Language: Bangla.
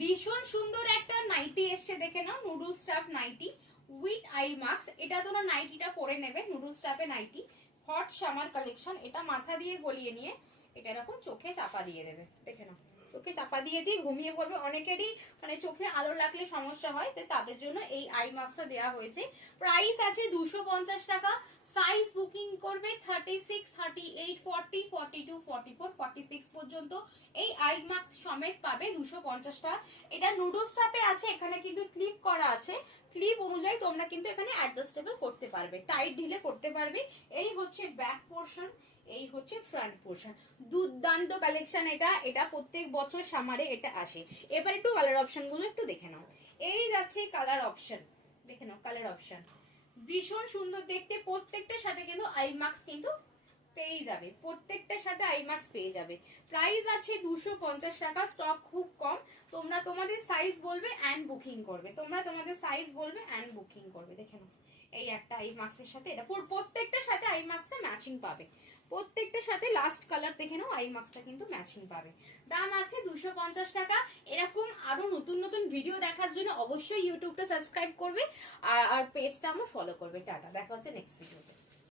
ভীষণ সুন্দর একটা নাইটি এসছে, দেখে নাও, noodle strap nighty with eye mask. এটা তোমরা নাইটিটা পরে নেবে, নুডল স্টাফে নাইটি, হট সামার কালেকশন। এটা মাথা দিয়ে গলিয়ে নিয়ে এটা এরকম চোখে চাপা দিয়ে দেবে, দেখে নাও, চোখে চাপা দিয়ে দিয়ে ঘুমিয়ে পড়বে। অনেকেরই মানে চোখে আলো লাগলে সমস্যা হয়, তো তাদের জন্য এই আই মাস্কটা দেওয়া হয়েছে। প্রাইস আছে 250 টাকা। সাইজ বুকিং করবে 36, 38, 40, 42, 44, 46 পর্যন্ত এই আই মাস্ক সমেত পাবে 250 টাকা। এটা নুডল স্টাফে আছে, এখানে কিন্তু ক্লিপ করা আছে, ক্লিপ অনুযায়ী তোমরা কিন্তু এখানে অ্যাডজাস্টেবল করতে পারবে, টাইট ঢিলে করতে পারবে। এই হচ্ছে ব্যাক পোর্শন, এই হচ্ছে ফ্রন্ট পোর্শন। দুর্দান্ত কালেকশন এটা, এটা প্রত্যেক বছর সামারে এটা আসে। এবার একটু কালার অপশন গুলো একটু দেখে নাও। এই যাচ্ছে কালার অপশন, দেখে নাও কালার অপশন, ভীষণ সুন্দর দেখতে। প্রত্যেকটার সাথে কিন্তু আই মাস্ক কিন্তু পেয়ে যাবে, প্রত্যেকটার সাথে আই মাস্ক পেয়ে যাবে। প্রাইস আছে 250 টাকা। স্টক খুব কম, তোমরা তোমাদের সাইজ বলবে অ্যান্ড বুকিং করবে, তোমরা তোমাদের সাইজ বলবে অ্যান্ড বুকিং করবে। দেখে নাও, এই একটা আই মাস্কের সাথে এটা প্রত্যেকটার সাথে আই মাস্কটা ম্যাচিং পাবে, প্রত্যেকটার সাথে লাস্ট কালার দেখে নাও, আই মাস্কটা কিন্তু ম্যাচিং পাবে। দাম আছে 250 টাকা। এরকম আরো নতুন নতুন ভিডিও দেখার জন্য অবশ্যই ইউটিউবটা সাবস্ক্রাইব করবে আর পেজটা আমার ফলো করবে। টাটা, দেখা হচ্ছে নেক্সট ভিডিওতে।